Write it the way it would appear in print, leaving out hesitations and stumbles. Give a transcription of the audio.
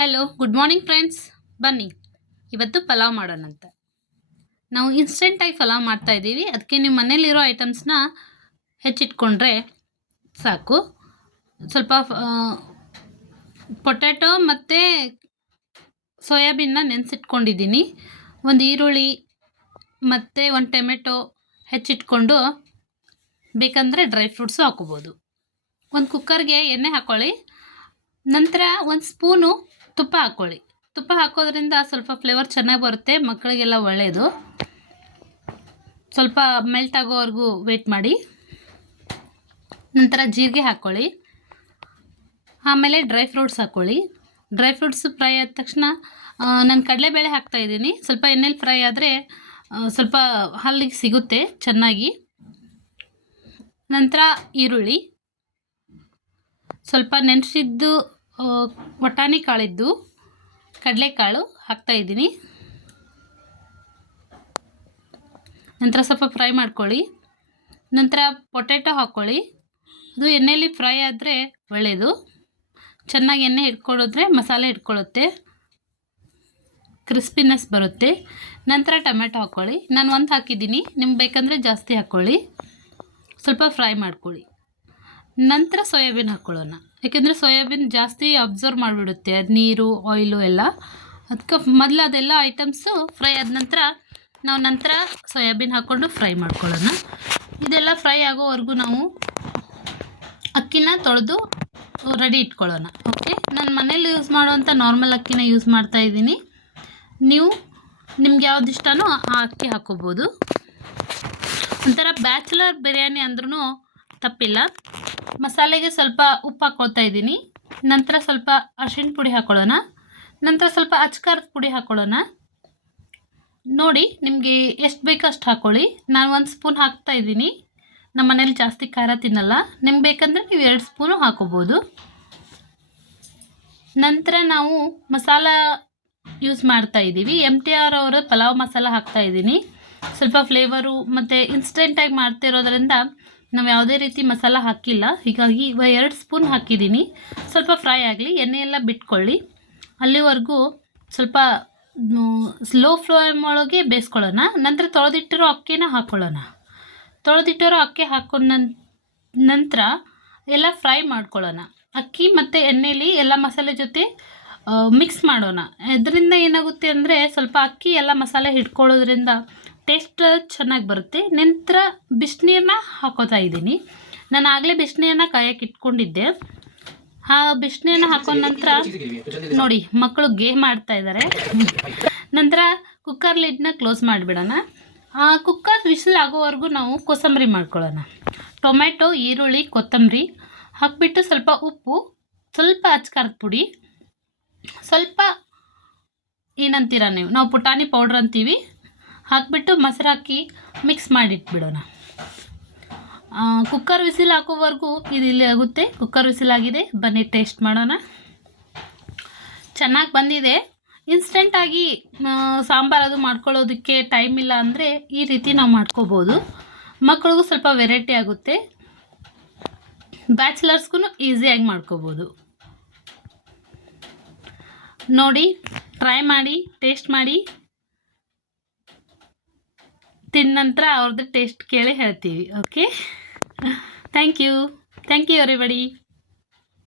Hello good morning friends. ಬನ್ನಿ ಇವತ್ತು ಪಲಾವ್ ಮಾಡೋಣಂತ. ನಾವು ಇನ್ಸ್ಟೆಂಟಾಗಿ ಪಲಾವ್ ಮಾಡ್ತಾಯಿದ್ದೀವಿ. ಅದಕ್ಕೆ ನಿಮ್ಮ ಮನೇಲಿರೋ ಐಟಮ್ಸ್ನ ಹೆಚ್ಚಿಟ್ಕೊಂಡ್ರೆ ಸಾಕು. ಸ್ವಲ್ಪ ಪೊಟ್ಯಾಟೊ ಮತ್ತು ಸೋಯಾಬೀನ್ನ ನೆನೆಸಿಟ್ಕೊಂಡಿದ್ದೀನಿ. ಒಂದು ಈರುಳ್ಳಿ ಮತ್ತು ಒಂದು ಟೊಮೆಟೊ ಹೆಚ್ಚಿಟ್ಕೊಂಡು ಬೇಕಂದರೆ ಡ್ರೈ ಫ್ರೂಟ್ಸು ಹಾಕೋಬೋದು. ಒಂದು ಕುಕ್ಕರ್ಗೆ ಎಣ್ಣೆ ಹಾಕ್ಕೊಳ್ಳಿ. ನಂತರ ಒಂದು ಸ್ಪೂನು ತುಪ್ಪ ಹಾಕ್ಕೊಳ್ಳಿ. ತುಪ್ಪ ಹಾಕೋದ್ರಿಂದ ಸ್ವಲ್ಪ ಫ್ಲೇವರ್ ಚೆನ್ನಾಗಿ ಬರುತ್ತೆ, ಮಕ್ಕಳಿಗೆಲ್ಲ ಒಳ್ಳೆಯದು. ಸ್ವಲ್ಪ ಮೆಲ್ಟ್ ಆಗೋವರೆಗೂ ವೆಯ್ಟ್ ಮಾಡಿ. ನಂತರ ಜೀರಿಗೆ ಹಾಕ್ಕೊಳ್ಳಿ. ಆಮೇಲೆ ಡ್ರೈ ಫ್ರೂಟ್ಸ್ ಹಾಕ್ಕೊಳ್ಳಿ. ಡ್ರೈ ಫ್ರೂಟ್ಸ್ ಫ್ರೈ ಆದ ತಕ್ಷಣ ನಾನು ಕಡಲೆಬೇಳೆ ಹಾಕ್ತಾಯಿದ್ದೀನಿ. ಸ್ವಲ್ಪ ಎಣ್ಣೆಲಿ ಫ್ರೈ ಆದರೆ ಸ್ವಲ್ಪ ಹಲ್ಲಿಗೆ ಸಿಗುತ್ತೆ ಚೆನ್ನಾಗಿ. ನಂತರ ಈರುಳ್ಳಿ, ಸ್ವಲ್ಪ ನೆನೆಸಿದ್ದು ವಟಾಣಿ ಕಾಳಿದ್ದು ಕಡಲೆಕಾಳು ಹಾಕ್ತಾಯಿದ್ದೀನಿ. ನಂತರ ಸ್ವಲ್ಪ ಫ್ರೈ ಮಾಡ್ಕೊಳ್ಳಿ. ನಂತರ ಪೊಟ್ಯಾಟೊ ಹಾಕ್ಕೊಳ್ಳಿ. ಅದು ಎಣ್ಣೆಯಲ್ಲಿ ಫ್ರೈ ಆದರೆ ಒಳ್ಳೆಯದು. ಚೆನ್ನಾಗಿ ಎಣ್ಣೆ ಹಿಡ್ಕೊಳ್ಳಿದ್ರೆ ಮಸಾಲೆ ಹಿಡ್ಕೊಳ್ಳುತ್ತೆ, ಕ್ರಿಸ್ಪಿನೆಸ್ ಬರುತ್ತೆ. ನಂತರ ಟೊಮೆಟೊ ಹಾಕ್ಕೊಳ್ಳಿ. ನಾನು ಒಂದು ಹಾಕಿದ್ದೀನಿ, ನಿಮ್ಗೆ ಬೇಕಂದರೆ ಜಾಸ್ತಿ ಹಾಕ್ಕೊಳ್ಳಿ. ಸ್ವಲ್ಪ ಫ್ರೈ ಮಾಡ್ಕೊಳ್ಳಿ. ನಂತರ ಸೋಯಾಬೀನ್ ಹಾಕ್ಕೊಳ್ಳೋಣ, ಯಾಕೆಂದರೆ ಸೋಯಾಬೀನ್ ಜಾಸ್ತಿ ಅಬ್ಸರ್ವ್ ಮಾಡಿಬಿಡುತ್ತೆ ಅದು ನೀರು ಆಯಿಲು ಎಲ್ಲ. ಅದಕ್ಕೆ ಮೊದಲು ಅದೆಲ್ಲ ಐಟಮ್ಸು ಫ್ರೈ ಆದ ನಂತರ ಸೋಯಾಬೀನ್ ಹಾಕ್ಕೊಂಡು ಫ್ರೈ ಮಾಡ್ಕೊಳ್ಳೋಣ. ಇದೆಲ್ಲ ಫ್ರೈ ಆಗೋವರೆಗೂ ನಾವು ಅಕ್ಕಿನ ತೊಳೆದು ರೆಡಿ ಇಟ್ಕೊಳ್ಳೋಣ. ಓಕೆ, ನಾನು ಮನೇಲಿ ಯೂಸ್ ಮಾಡುವಂಥ ನಾರ್ಮಲ್ ಅಕ್ಕಿನ ಯೂಸ್ ಮಾಡ್ತಾಯಿದ್ದೀನಿ. ನೀವು ನಿಮ್ಗೆ ಯಾವ್ದು ಇಷ್ಟನೋ ಆ ಅಕ್ಕಿ ಹಾಕ್ಕೋಬೋದು. ಒಂಥರ ಬ್ಯಾಚುಲರ್ ಬಿರಿಯಾನಿ ಅಂದ್ರೂ ತಪ್ಪಿಲ್ಲ. ಮಸಾಲೆಗೆ ಸ್ವಲ್ಪ ಉಪ್ಪು ಹಾಕ್ಕೊಳ್ತಾ ಇದ್ದೀನಿ. ನಂತರ ಸ್ವಲ್ಪ ಅರಿಶಿಣ ಪುಡಿ ಹಾಕ್ಕೊಳ್ಳೋಣ. ನಂತರ ಸ್ವಲ್ಪ ಅಚ್ಕಾರದ ಪುಡಿ ಹಾಕ್ಕೊಳ್ಳೋಣ. ನೋಡಿ ನಿಮಗೆ ಎಷ್ಟು ಬೇಕೋ ಅಷ್ಟು ಹಾಕ್ಕೊಳ್ಳಿ. ನಾನು 1 ಸ್ಪೂನ್ ಹಾಕ್ತಾಯಿದ್ದೀನಿ. ನಮ್ಮ ಮನೇಲಿ ಜಾಸ್ತಿ ಖಾರ ತಿನ್ನಲ್ಲ. ನಿಮ್ಗೆ ಬೇಕಂದರೆ ನೀವು 2 ಸ್ಪೂನು ಹಾಕೋಬೋದು. ನಂತರ ನಾವು ಮಸಾಲ ಯೂಸ್ ಮಾಡ್ತಾಯಿದ್ದೀವಿ. MTR ಅವರ ಪಲಾವ್ ಮಸಾಲ ಹಾಕ್ತಾಯಿದ್ದೀನಿ. ಸ್ವಲ್ಪ ಫ್ಲೇವರು ಮತ್ತು ಇನ್ಸ್ಟೆಂಟಾಗಿ ಮಾಡ್ತಿರೋದ್ರಿಂದ ನಾವು ಯಾವುದೇ ರೀತಿ ಮಸಾಲ ಹಾಕಿಲ್ಲ, ಹೀಗಾಗಿ 2 ಸ್ಪೂನ್ ಹಾಕಿದ್ದೀನಿ. ಸ್ವಲ್ಪ ಫ್ರೈ ಆಗಲಿ, ಎಣ್ಣೆಯೆಲ್ಲ ಬಿಟ್ಕೊಳ್ಳಿ. ಅಲ್ಲಿವರೆಗೂ ಸ್ವಲ್ಪ ಸ್ಲೋ ಫ್ಲೇಮ್ ಒಳಗೆ ಬೇಯಿಸ್ಕೊಳ್ಳೋಣ. ನಂತರ ತೊಳೆದಿಟ್ಟಿರೋ ಅಕ್ಕಿನ ಹಾಕ್ಕೊಳ್ಳೋಣ. ತೊಳೆದಿಟ್ಟಿರೋ ಅಕ್ಕಿ ಹಾಕೊಂಡ ನಂತರ ಎಲ್ಲ ಫ್ರೈ ಮಾಡ್ಕೊಳ್ಳೋಣ. ಅಕ್ಕಿ ಮತ್ತು ಎಣ್ಣೆಲಿ ಎಲ್ಲ ಮಸಾಲೆ ಜೊತೆ ಮಿಕ್ಸ್ ಮಾಡೋಣ. ಇದರಿಂದ ಏನಾಗುತ್ತೆ ಅಂದರೆ ಸ್ವಲ್ಪ ಅಕ್ಕಿ ಎಲ್ಲ ಮಸಾಲೆ ಹಿಡ್ಕೊಳ್ಳೋದ್ರಿಂದ ಟೇಸ್ಟ್ ಚೆನ್ನಾಗಿ ಬರುತ್ತೆ. ನಂತರ ಬಿಸಿನೀರನ್ನ ಹಾಕೋತಾ ಇದ್ದೀನಿ. ನಾನು ಆಗಲೇ ಬಿಸಿನೀರನ್ನ ಕಾಯಕ್ಕೆ ಇಟ್ಕೊಂಡಿದ್ದೆ. ಆ ಬಿಸಿನೀರನ್ನ ಹಾಕೊಂಡ ನಂತರ ನೋಡಿ ಮಕ್ಕಳು ಗೇಮ್ ಆಡ್ತಾ ಇದ್ದಾರೆ. ನಂತರ ಕುಕ್ಕರ್ ಲಿಡ್ನ ಕ್ಲೋಸ್ ಮಾಡಿಬಿಡೋಣ. ಕುಕ್ಕರ್ ವಿಸಿಲ್ ಆಗೋವರೆಗೂ ನಾವು ಕೋಸಂಬರಿ ಮಾಡ್ಕೊಳ್ಳೋಣ. ಟೊಮೆಟೊ, ಈರುಳ್ಳಿ, ಕೊತ್ತಂಬರಿ ಹಾಕ್ಬಿಟ್ಟು ಸ್ವಲ್ಪ ಉಪ್ಪು, ಸ್ವಲ್ಪ ಅಚ್ಕಾರದ ಪುಡಿ, ಸ್ವಲ್ಪ ಏನಂತೀರ ನಾವು ಪುಟಾಣಿ ಪೌಡ್ರ್ ಅಂತೀವಿ, ಹಾಕ್ಬಿಟ್ಟು ಮೊಸರು ಹಾಕಿ ಮಿಕ್ಸ್ ಮಾಡಿಟ್ಬಿಡೋಣ. ಕುಕ್ಕರ್ ವಿಸಿಲ್ ಹಾಕೋವರೆಗೂ ಇದು ಇಲ್ಲಿ ಆಗುತ್ತೆ. ಕುಕ್ಕರ್ ವಿಸಿಲ್ ಆಗಿದೆ, ಬನ್ನಿ ಟೇಸ್ಟ್ ಮಾಡೋಣ. ಚೆನ್ನಾಗಿ ಬಂದಿದೆ. ಇನ್ಸ್ಟೆಂಟಾಗಿ ಸಾಂಬಾರು ಅದು ಮಾಡ್ಕೊಳ್ಳೋದಕ್ಕೆ ಟೈಮ್ ಇಲ್ಲ ಅಂದರೆ ಈ ರೀತಿ ನಾವು ಮಾಡ್ಕೋಬೋದು. ಮಕ್ಳಿಗೂ ಸ್ವಲ್ಪ ವೆರೈಟಿ ಆಗುತ್ತೆ, ಬ್ಯಾಚುಲರ್ಸ್ಗೂ ಈಸಿಯಾಗಿ ಮಾಡ್ಕೋಬೋದು. ನೋಡಿ, ಟ್ರೈ ಮಾಡಿ, ಟೇಸ್ಟ್ ಮಾಡಿ. ತಿಂದ ನಂತರ ಅವ್ರದ್ದು ಟೇಸ್ಟ್ ಕೇಳಿ ಹೇಳ್ತೀವಿ. Okay, thank you everybody.